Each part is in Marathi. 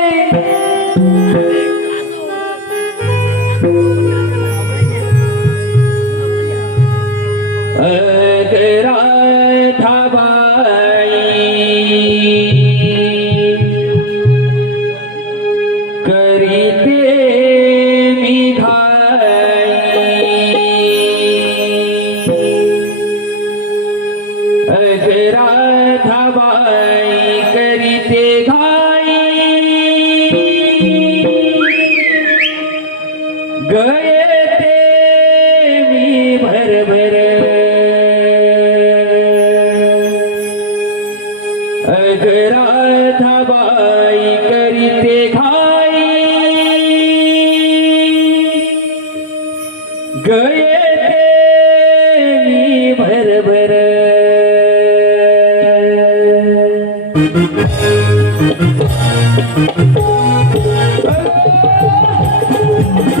Hey. गये ते मी भरभर. अगराधाबाई करीते घाई गये मी भरभर. Oh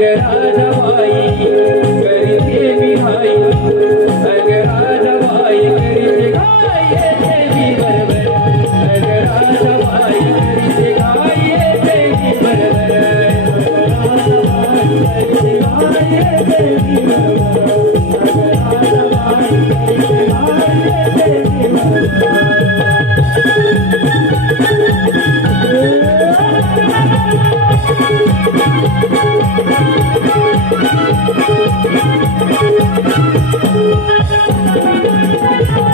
राजराजवाई Thank you.